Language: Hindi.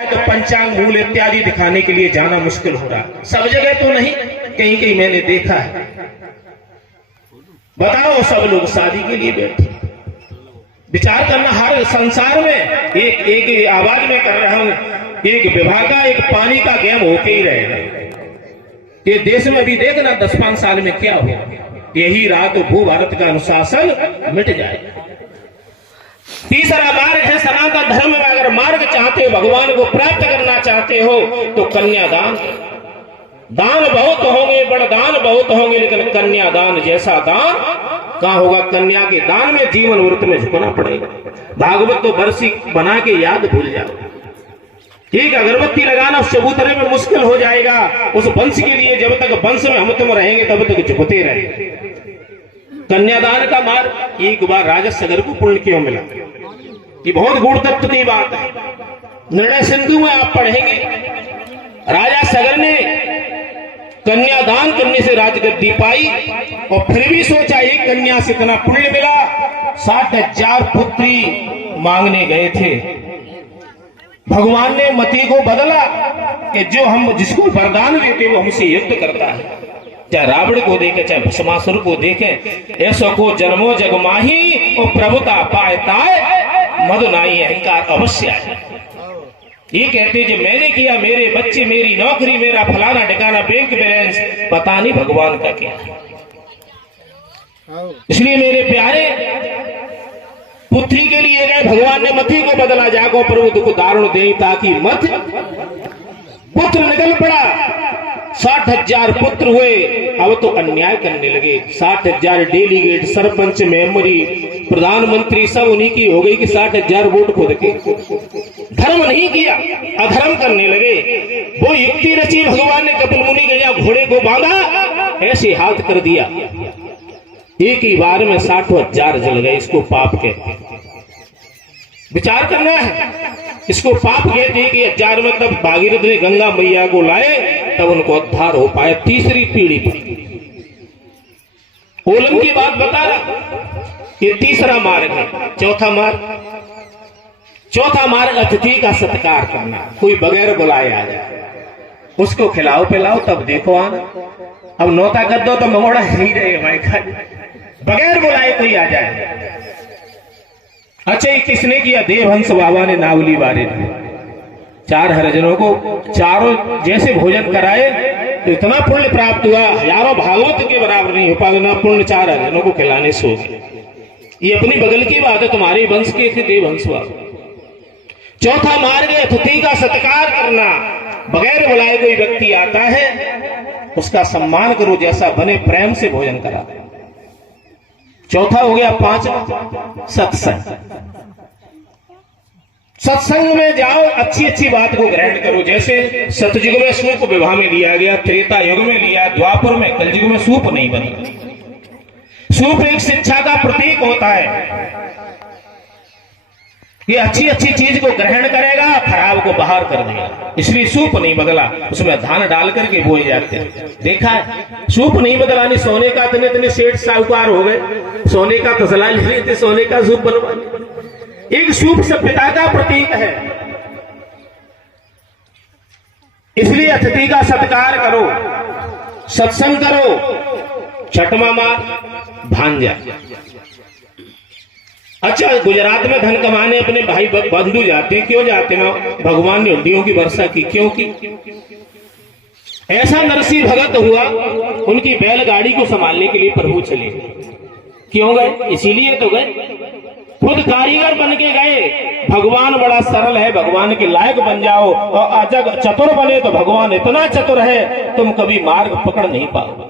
तो पंचांग मूल इत्यादि दिखाने के लिए जाना मुश्किल हो रहा है। सब जगह तो नहीं, कहीं कहीं मैंने देखा है। बताओ, सब लोग शादी के लिए बैठे, विचार करना। हर संसार में एक आवाज में कर रहा हूं, एक विवाह का, एक पानी का गेम होके ही रहेगा। ये देश में भी देखना 10-5 साल में क्या हो, यही रात भू भारत का अनुशासन मिट जाएगा। तीसरा मार्ग है सनातन धर्म में। अगर मार्ग चाहते हो, भगवान को प्राप्त करना चाहते हो, तो कन्यादान। दान बहुत होंगे, बड़दान बहुत होंगे, लेकिन कन्यादान जैसा दान कहां होगा। कन्या के दान में जीवन व्रत में झुकना पड़ेगा। भागवत तो बरसी बना के याद भूल जाओ। एक अगरबत्ती लगाना उस चबूतरे में मुश्किल हो जाएगा। उस वंश के लिए जब तक वंश में हम तुम रहेंगे तब तक झुकते रहेंगे। कन्यादान का मार्ग। एक बार राजा सगर को पुण्य क्यों मिला, ये बहुत गूढ़ तत्व की बात है। निर्णय सिंधु में आप पढ़ेंगे, राजा सगर ने कन्यादान करने से राजगद्दी पाई, और फिर भी सोचा एक कन्या से इतना पुण्य मिला। 60,000 पुत्री मांगने गए थे। भगवान ने मति को बदला कि जो हम जिसको वरदान देते वो हमसे युद्ध करता है। चाहे रावण को देखें, चाहे भस्मासुर को देखें, ऐसो को जन्मो जग माही और प्रभुता पाए मद नाई अहंकार अवश्य है। ये कहते जो मैंने किया, मेरे बच्चे, मेरी नौकरी, मेरा फलाना ठिकाना, बैंक बैलेंस, पता नहीं भगवान का क्या है। इसलिए मेरे प्यारे, पुत्री के लिए गए, भगवान ने मति को बदला। जागो प्रभु दुख दारुण दे ताकि मत। पुत्र निकल पड़ा, 60,000 पुत्र हुए। अब तो अन्याय करने लगे। 60,000 डेलीगेट, सरपंच, मेमोरी, प्रधानमंत्री सब उन्हीं की हो गई कि 60,000 वोट खुद के। धर्म नहीं किया, अधर्म करने लगे। वो युक्ति रची भगवान ने, कपिल मुनि के यहाँ घोड़े को बांधा, ऐसे हाथ कर दिया, एक ही बार में 60,000 जल गए। इसको पाप कहते हैं। विचार करना है, इसको पाप कहते हैं कि 1000 में तब भागीरथ ने गंगा मैया को लाए, तब उनको उद्धार हो पाया। तीसरी पीढ़ी पर ओलम की बात बता रहा, ये तीसरा मार्ग है। चौथा मार्ग अतिथि का सत्कार करना। कोई बगैर बुलाए आ जाए, उसको खिलाओ पिलाओ, तब देखो आना। अब नौता कर दो तो मंगोड़ा ही रहे भाई, बगैर बुलाए कोई आ जाए। अच्छा, ये किसने किया? देवहंस बाबा ने नावली बारे ने 4 हरिजनों को चारों जैसे भोजन कराए तो इतना पुण्य प्राप्त हुआ, हजारों भागवत के बराबर नहीं हो पाया ना पुण्य 4 हरिजनों को खिलाने सो। ये अपनी बगल की बात है, तुम्हारे वंश के थे देवहंस बाबा। चौथा मार्ग है अतिथि का सत्कार करना। बगैर बुलाए कोई व्यक्ति आता है, उसका सम्मान करो, जैसा बने प्रेम से भोजन करा। चौथा हो गया। 5वां सत्संग। सत्संग में जाओ, अच्छी अच्छी बात को ग्रहण करो। जैसे सतयुग में सूप विवाह में लिया गया, त्रेता युग में लिया, द्वापर में, कलयुग में सूप नहीं बनी। सूप एक शिक्षा का प्रतीक होता है। ये अच्छी अच्छी चीज को ग्रहण करेगा, खराब को बाहर कर देगा। इसलिए सूप नहीं बदला, उसमें धान डाल करके बोए जाते हैं। देखा है, सूप नहीं बदला। नहीं सोने का इतने सेठ साहूकार हो गए, सोने का तसला ले लेते, सोने का सूप बनवा। एक सूप सभ्यता का प्रतीक है। इसलिए अतिथि का सत्कार करो, सत्संग करो। 6वां मार्ग भांजा। अच्छा, गुजरात में धन कमाने अपने भाई बंधु जाते हैं। क्यों जाते हैं? भगवान ने हुंडियों की वर्षा की। क्यों की? ऐसा नरसिंह भगत हुआ, उनकी बैलगाड़ी को संभालने के लिए प्रभु चले। क्यों गए? इसीलिए तो गए, खुद कारीगर बन के गए। भगवान बड़ा सरल है, भगवान के लायक बन जाओ। और अजग चतुर बने तो भगवान इतना चतुर है, तुम कभी मार्ग पकड़ नहीं पाओ।